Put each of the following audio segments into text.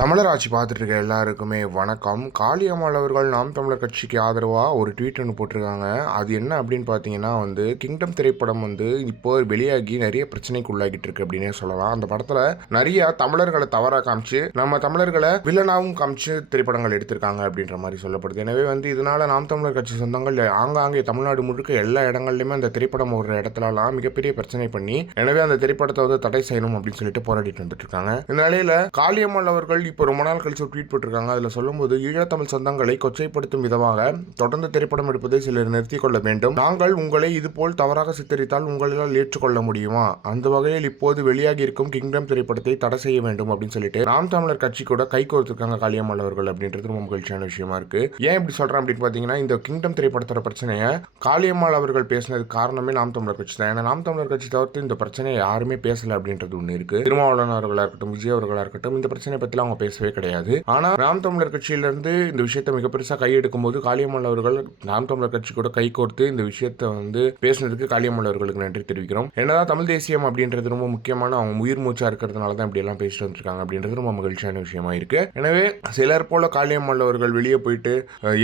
தமிழர் ஆட்சி பார்த்துட்டு இருக்க எல்லாருக்குமே வணக்கம். காளியம்மாள் அவர்கள் நாம் தமிழர் கட்சிக்கு ஆதரவாக ஒரு ட்வீட் ஒன்று போட்டிருக்காங்க. அது என்ன அப்படின்னு பார்த்தீங்கன்னா கிங்டம் திரைப்படம் இப்போ வெளியாகி நிறைய பிரச்சனைக்கு உள்ளாகிட்டு இருக்கு அப்படின்னே சொல்லலாம். அந்த படத்தில் நிறைய தமிழர்களை தவறாக காமிச்சு நம்ம தமிழர்களை வில்லனாகவும் காமிச்சு திரைப்படங்கள் எடுத்திருக்காங்க அப்படின்ற மாதிரி சொல்லப்படுது. எனவே இதனால நாம் தமிழர் கட்சி சொந்தங்கள் ஆங்காங்கே தமிழ்நாடு முழுக்க எல்லா இடங்கள்லையுமே அந்த திரைப்படம் ஒரு இடத்துலலாம் மிகப்பெரிய பிரச்சனை பண்ணி எனவே அந்த திரைப்படத்தை தடை செய்யணும் அப்படின்னு சொல்லிட்டு போராடிட்டு வந்துட்டு இருக்காங்க. இந்த நிலையில காளியம்மாள் அவர்கள் இப்போ ரொம்ப நாள் கழிச்சு ஒரு ட்வீட் போட்டிருக்காங்க. அதில் சொல்லும்போது ஈழத்தமிழ் சொந்தங்களை கொச்சைப்படுத்தும் விதமாக தொடர்ந்து திரைப்படம் எடுப்பதை சிலர் நிறுத்திக் கொள்ள வேண்டும். நாங்கள் உங்களை இதுபோல் தவறாக சித்தரித்தால் உங்களால் ஏற்றுக்கொள்ள முடியுமா? அந்த வகையில் இப்போது வெளியாகி இருக்கும் கிங்டம் திரைப்படத்தை தடை செய்ய வேண்டும் அப்படின்னு சொல்லிட்டு நாம் தமிழர் கட்சி கூட கை கோர்த்திருக்காங்க காளியம்மாள் அவர்கள் அப்படின்றது ரொம்ப மகிழ்ச்சியான விஷயமா இருக்கு. ஏன் இப்படி சொல்றேன் அப்படின்னு பாத்தீங்கன்னா இந்த கிங்டம் திரைப்படத்தோட பிரச்சனையை காளியம்மாள் அவர்கள் பேசினதுக்கு காரணமே நாம் தமிழர் கட்சி தான். ஏன்னா நாம் தமிழர் கட்சி தவிர்த்து இந்த பிரச்சனையை யாருமே பேசல அப்படின்றது ஒன்று இருக்கு. திருமாவளவன் அவர்களா இருக்கட்டும், விஜய் அவர்களா இருக்கட்டும், இந்த பிரச்சனை பத்தி அவங்க பேசவே கிடையாது. ஆனா நாம் தமிழர் கட்சியிலிருந்து இந்த விஷயத்தை மிக பெருசா கையெடுக்கும் போது காளியம்மாள் அவர்கள் நாம் தமிழர் கட்சி கூட கை கோர்த்து இந்த விஷயத்தை பேசினதுக்கு காளியம்மாள் அவர்களுக்கு நன்றி தெரிவிக்கிறோம். என்னதான் தமிழ் தேசியம் அப்படின்றது ரொம்ப முக்கியமான அவங்க உயிர் மூச்சா இருக்கிறதுனால தான் இப்படி எல்லாம் பேசிட்டு வந்திருக்காங்க அப்படின்றது ரொம்ப மகிழ்ச்சியான விஷயமா இருக்கு. எனவே சிலர் போல காளியம்மாள் அவர்கள் வெளியே போயிட்டு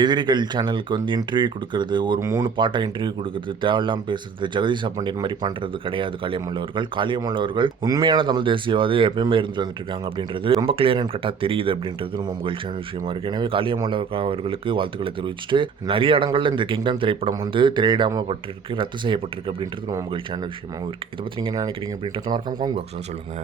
எதிரிகள் சேனலுக்கு இன்டர்வியூ கொடுக்கறது, ஒரு 3 பாட்டா இன்டர்வியூ கொடுக்கறது, தேவையில்லாம பேசுறது, ஜெகதீஷா பண்டியன் மாதிரி பண்றது கிடையாது. காளியம்மாள் அவர்கள் உண்மையான தமிழ் தேசியவாதி எப்பயுமே இருந்து வந்துட்டு இருக்காங்க அப்படின்றது ரொம்ப கிளியர் அண்ட் கட்டா தெரியுது அப்படின்றது ரொம்ப மகிழ்ச்சியான விஷயமா இருக்கு. எனவே காளியம்மாள் அவர்களுக்கு வாழ்த்துக்களை தெரிவிச்சுட்டு நிறைய இடங்கள்ல இந்த கிங்டம் திரைப்படம் திரையிடாமப்பட்டிருக்கு, ரத்து செய்யப்பட்டிருக்கு அப்படின்றது ரொம்ப மகிழ்ச்சியான விஷயமாவும் இருக்கு. இதை பத்தி நீங்க என்ன நினைக்கிறீங்க அப்படின்றத மறக்காம கமெண்ட் பாக்ஸ்ல சொல்லுங்க.